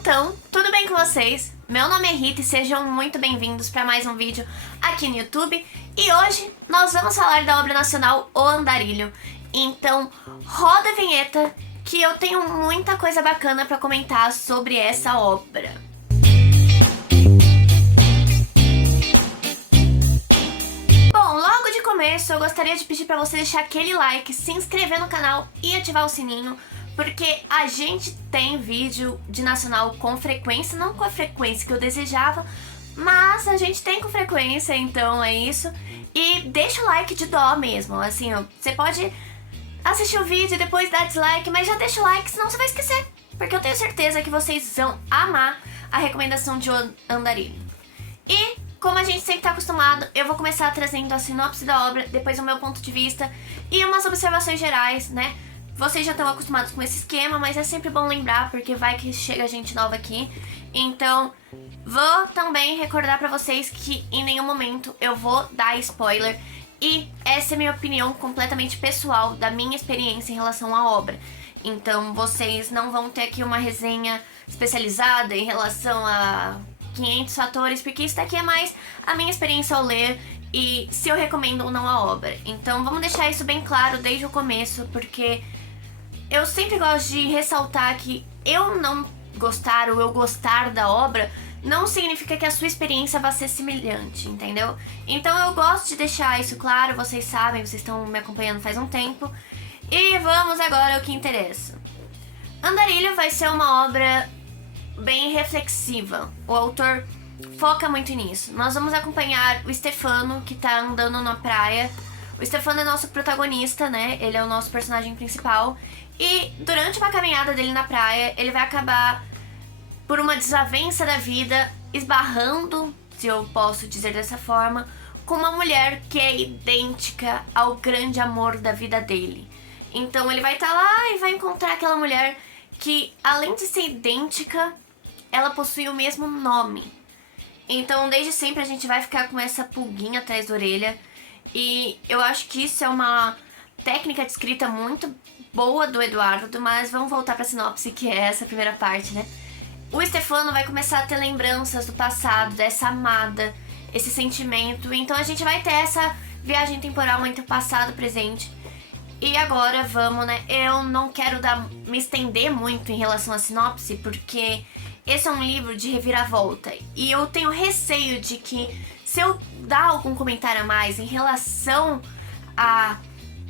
Então, tudo bem com vocês? Meu nome é Rita e sejam muito bem-vindos para mais um vídeo aqui no YouTube. E hoje nós vamos falar da obra nacional O Andarilho. Então, roda a vinheta que eu tenho muita coisa bacana para comentar sobre essa obra. Bom, logo de começo eu gostaria de pedir para você deixar aquele like, se inscrever no canal e ativar o sininho, porque a gente tem vídeo de nacional com frequência, não com a frequência que eu desejava, mas a gente tem com frequência, então é isso. E deixa o like de dó mesmo, assim, você pode assistir o vídeo e depois dar dislike, mas já deixa o like, senão você vai esquecer, porque eu tenho certeza que vocês vão amar a recomendação de O Andarilho. E como a gente sempre tá acostumado, eu vou começar trazendo a sinopse da obra, depois o meu ponto de vista e umas observações gerais, né? Vocês já estão acostumados com esse esquema, mas é sempre bom lembrar, porque vai que chega gente nova aqui. Então, vou também recordar pra vocês que em nenhum momento eu vou dar spoiler. E essa é a minha opinião completamente pessoal, da minha experiência em relação à obra. Então, vocês não vão ter aqui uma resenha especializada em relação a 500 fatores, porque isso daqui é mais a minha experiência ao ler e se eu recomendo ou não a obra. Então, vamos deixar isso bem claro desde o começo, porque eu sempre gosto de ressaltar que eu não gostar ou eu gostar da obra não significa que a sua experiência vai ser semelhante, entendeu? Então eu gosto de deixar isso claro, vocês sabem, vocês estão me acompanhando faz um tempo. E vamos agora ao que interessa. Andarilho vai ser uma obra bem reflexiva. O autor foca muito nisso. Nós vamos acompanhar o Stefano, que tá andando na praia. O Stefano é nosso protagonista, né? Ele é o nosso personagem principal. E durante uma caminhada dele na praia, ele vai acabar, por uma desavença da vida, esbarrando, se eu posso dizer dessa forma, com uma mulher que é idêntica ao grande amor da vida dele. Então ele vai estar lá e vai encontrar aquela mulher que, além de ser idêntica, ela possui o mesmo nome. Então desde sempre a gente vai ficar com essa pulguinha atrás da orelha. E eu acho que isso é uma técnica de escrita muito boa do Eduardo, mas vamos voltar pra sinopse, que é essa primeira parte, né? O Stefano vai começar a ter lembranças do passado, dessa amada, esse sentimento. Então a gente vai ter essa viagem temporal entre o passado e o presente. E agora vamos, né? Eu não quero me estender muito em relação à sinopse, porque esse é um livro de reviravolta. E eu tenho receio de que, se eu dar algum comentário a mais em relação à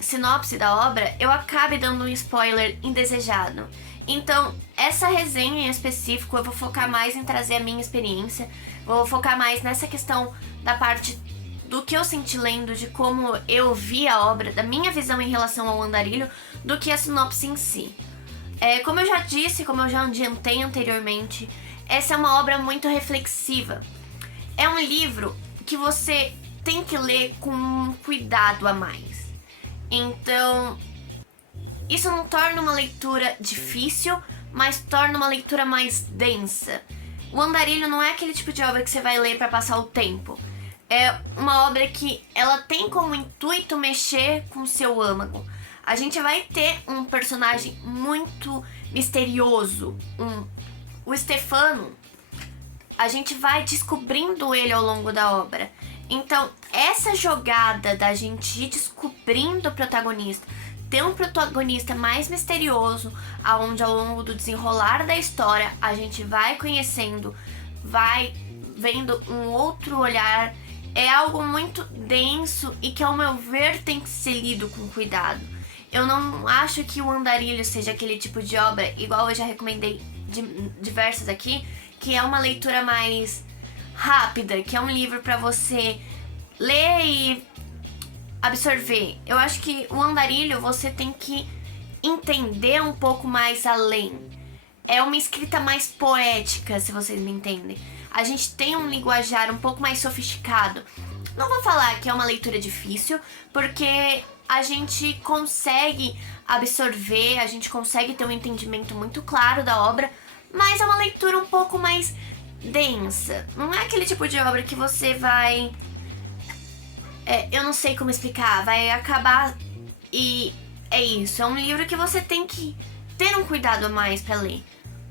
sinopse da obra, eu acabe dando um spoiler indesejado. Então, essa resenha em específico, eu vou focar mais em trazer a minha experiência, vou focar mais nessa questão da parte do que eu senti lendo, de como eu vi a obra, da minha visão em relação ao Andarilho, do que a sinopse em si. Como eu já disse, como eu já adiantei anteriormente, essa é uma obra muito reflexiva. É um livro que você tem que ler com um cuidado a mais. Então, isso não torna uma leitura difícil, mas torna uma leitura mais densa. O Andarilho não é aquele tipo de obra que você vai ler para passar o tempo. É uma obra que ela tem como intuito mexer com o seu âmago. A gente vai ter um personagem muito misterioso. O Stefano, a gente vai descobrindo ele ao longo da obra. Então, essa jogada da gente ir descobrindo o protagonista, ter um protagonista mais misterioso, aonde ao longo do desenrolar da história a gente vai conhecendo, vai vendo um outro olhar, é algo muito denso e que, ao meu ver, tem que ser lido com cuidado. Eu não acho que o Andarilho seja aquele tipo de obra, igual eu já recomendei diversas aqui, que é uma leitura mais rápida, que é um livro para você ler e absorver. Eu acho que o Andarilho você tem que entender um pouco mais além. É uma escrita mais poética, se vocês me entendem. A gente tem um linguajar um pouco mais sofisticado. Não vou falar que é uma leitura difícil, porque a gente consegue absorver, a gente consegue ter um entendimento muito claro da obra, mas é uma leitura um pouco mais densa. Não é aquele tipo de obra que você vai... eu não sei como explicar, vai acabar e é isso. É um livro que você tem que ter um cuidado a mais pra ler.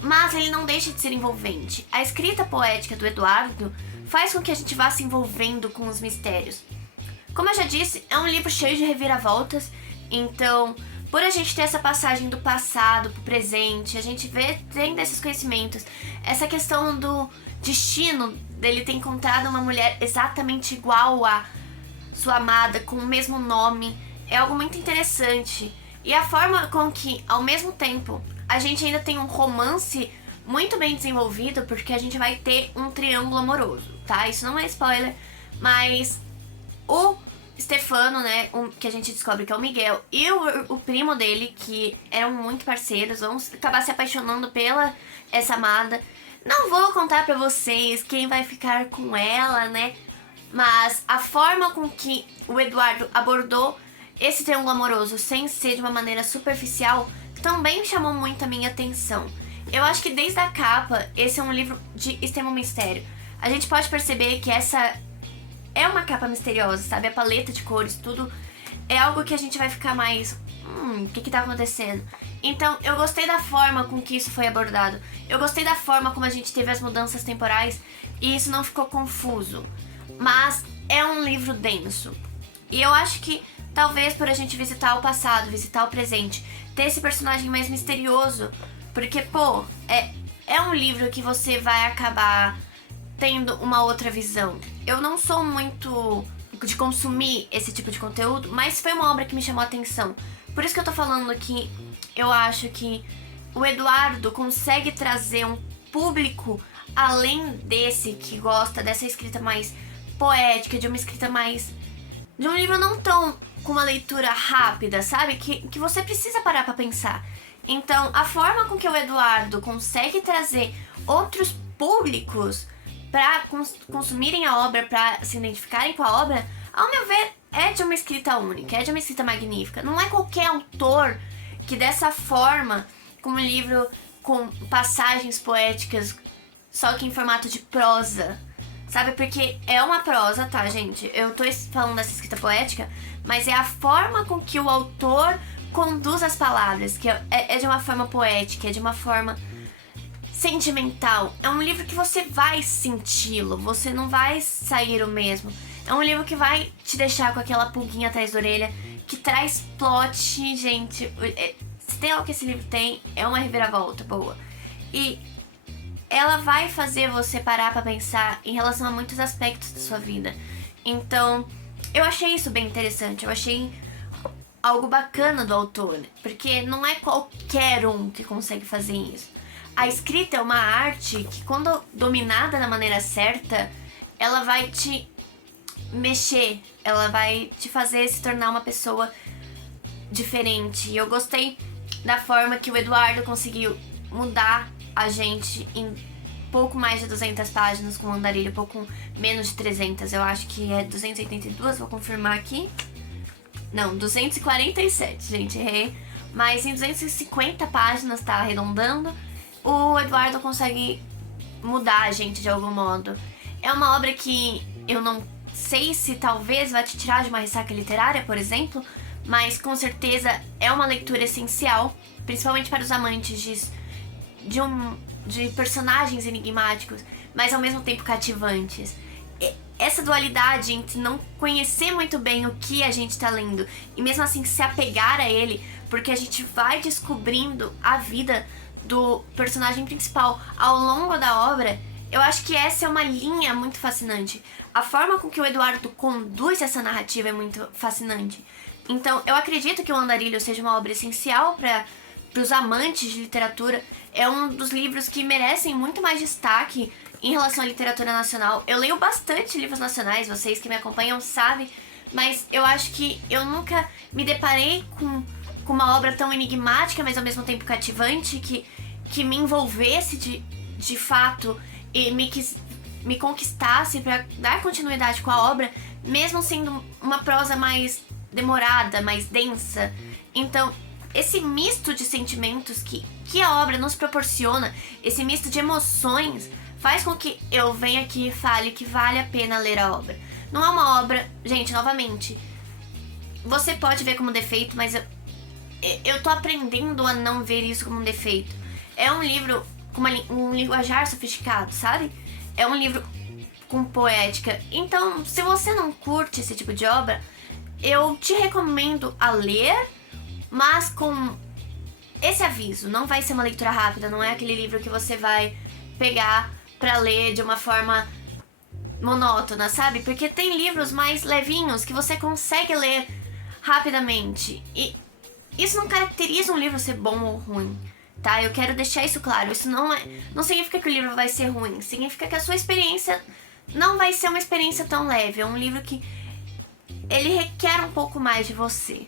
mas ele não deixa de ser envolvente. A escrita poética do Eduardo faz com que a gente vá se envolvendo com os mistérios. Como eu já disse, é um livro cheio de reviravoltas, então, por a gente ter essa passagem do passado pro presente, a gente vê tendo esses conhecimentos, essa questão do destino dele ter encontrado uma mulher exatamente igual a sua amada, com o mesmo nome, é algo muito interessante. E a forma com que, ao mesmo tempo, a gente ainda tem um romance muito bem desenvolvido, porque a gente vai ter um triângulo amoroso, tá? Isso não é spoiler, mas o Stefano, né, que a gente descobre que é o Miguel, e o primo dele, que eram muito parceiros, vão acabar se apaixonando pela essa amada. Não vou contar pra vocês quem vai ficar com ela, né, mas a forma com que o Eduardo abordou esse triângulo amoroso, sem ser de uma maneira superficial, também chamou muito a minha atenção. Eu acho que desde a capa, esse é um livro de extremo mistério. A gente pode perceber que essa é uma capa misteriosa, sabe? A paleta de cores, tudo é algo que a gente vai ficar mais... o que tá acontecendo? Então, eu gostei da forma com que isso foi abordado. Eu gostei da forma como a gente teve as mudanças temporais e isso não ficou confuso. Mas é um livro denso. E eu acho que talvez por a gente visitar o passado, visitar o presente, ter esse personagem mais misterioso, porque, pô, é um livro que você vai acabar tendo uma outra visão. Eu não sou muito de consumir esse tipo de conteúdo, mas foi uma obra que me chamou a atenção. Por isso que eu tô falando que eu acho que o Eduardo consegue trazer um público além desse que gosta dessa escrita mais poética, de uma escrita mais... de um livro não tão com uma leitura rápida, sabe? Que você precisa parar pra pensar. Então, a forma com que o Eduardo consegue trazer outros públicos pra consumirem a obra, pra se identificarem com a obra, ao meu ver, é de uma escrita única, é de uma escrita magnífica. Não é qualquer autor que dessa forma, com um livro com passagens poéticas, só que em formato de prosa, sabe? Porque é uma prosa, tá, gente? Eu tô falando dessa escrita poética, mas é a forma com que o autor conduz as palavras, que é de uma forma poética, é de uma forma sentimental. É um livro que você vai senti-lo, você não vai sair o mesmo. É um livro que vai te deixar com aquela pulguinha atrás da orelha, que traz plot, gente. Se tem algo que esse livro tem, é uma reviravolta boa. E ela vai fazer você parar pra pensar em relação a muitos aspectos da sua vida. Então, eu achei isso bem interessante, eu achei algo bacana do autor, porque não é qualquer um que consegue fazer isso. A escrita é uma arte que, quando dominada da maneira certa, ela vai te mexer, ela vai te fazer se tornar uma pessoa diferente. E eu gostei da forma que o Eduardo conseguiu mudar a gente em pouco mais de 200 páginas com o Andarilho, pouco menos de 300, eu acho que é 282, vou confirmar aqui. Não, 247, gente, errei. Mas em 250 páginas, tá arredondando, o Eduardo consegue mudar a gente de algum modo. É uma obra que eu não sei se talvez vai te tirar de uma ressaca literária, por exemplo, mas com certeza é uma leitura essencial, principalmente para os amantes de personagens enigmáticos, mas ao mesmo tempo cativantes. Essa dualidade entre não conhecer muito bem o que a gente tá lendo e mesmo assim se apegar a ele, porque a gente vai descobrindo a vida do personagem principal ao longo da obra, eu acho que essa é uma linha muito fascinante. A forma com que o Eduardo conduz essa narrativa é muito fascinante. Então, eu acredito que o Andarilho seja uma obra essencial para os amantes de literatura. É um dos livros que merecem muito mais destaque em relação à literatura nacional. Eu leio bastante livros nacionais, vocês que me acompanham sabem, mas eu acho que eu nunca me deparei com uma obra tão enigmática, mas ao mesmo tempo cativante, que me envolvesse de fato e me conquistasse para dar continuidade com a obra, mesmo sendo uma prosa mais demorada, mais densa. Então, esse misto de sentimentos que a obra nos proporciona, esse misto de emoções, faz com que eu venha aqui e fale que vale a pena ler a obra. Não é uma obra... Gente, novamente, você pode ver como defeito, mas eu tô aprendendo a não ver isso como um defeito. É um livro com um linguajar sofisticado, sabe? É um livro com poética. Então, se você não curte esse tipo de obra, eu te recomendo a ler, mas com esse aviso: não vai ser uma leitura rápida, não é aquele livro que você vai pegar pra ler de uma forma monótona, sabe? Porque tem livros mais levinhos que você consegue ler rapidamente. E isso não caracteriza um livro ser bom ou ruim, tá? Eu quero deixar isso claro. Isso não significa que o livro vai ser ruim. Significa que a sua experiência não vai ser uma experiência tão leve. É um livro que ele requer um pouco mais de você.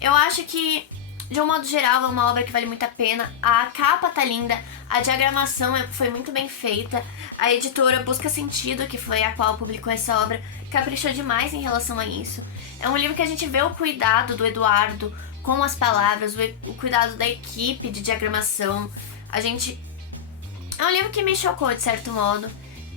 Eu acho que, de um modo geral, é uma obra que vale muito a pena. A capa tá linda, a diagramação foi muito bem feita. A editora Busca Sentido, que foi a qual publicou essa obra, caprichou demais em relação a isso. É um livro que a gente vê o cuidado do Eduardo com as palavras, o cuidado da equipe de diagramação. É um livro que me chocou, de certo modo.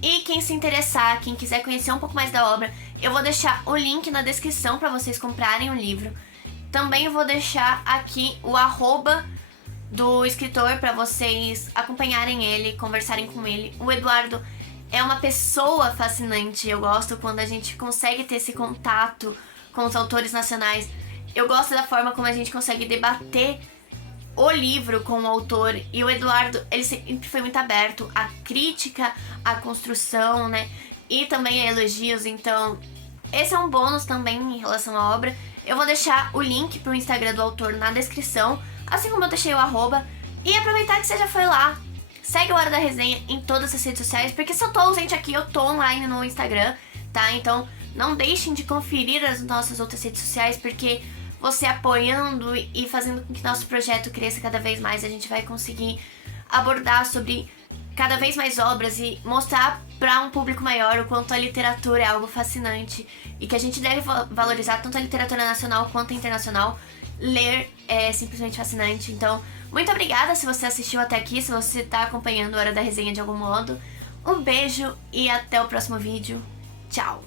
E quem se interessar, quem quiser conhecer um pouco mais da obra, eu vou deixar o link na descrição para vocês comprarem o livro. Também vou deixar aqui o @ do escritor para vocês acompanharem ele, conversarem com ele. O Eduardo é uma pessoa fascinante. Eu gosto quando a gente consegue ter esse contato com os autores nacionais. Eu gosto da forma como a gente consegue debater o livro com o autor. E o Eduardo, ele sempre foi muito aberto à crítica, à construção, né? E também a elogios. Então, esse é um bônus também em relação à obra. Eu vou deixar o link pro Instagram do autor na descrição, assim como eu deixei o @. E aproveitar que você já foi lá, segue o Hora da Resenha em todas as redes sociais, porque se eu tô ausente aqui, eu tô online no Instagram, tá? Então não deixem de conferir as nossas outras redes sociais, porque você apoiando e fazendo com que nosso projeto cresça cada vez mais, a gente vai conseguir abordar sobre cada vez mais obras e mostrar para um público maior o quanto a literatura é algo fascinante e que a gente deve valorizar tanto a literatura nacional quanto a internacional. Ler é simplesmente fascinante. Então, muito obrigada se você assistiu até aqui, se você tá acompanhando a Hora da Resenha de algum modo. Um beijo e até o próximo vídeo. Tchau!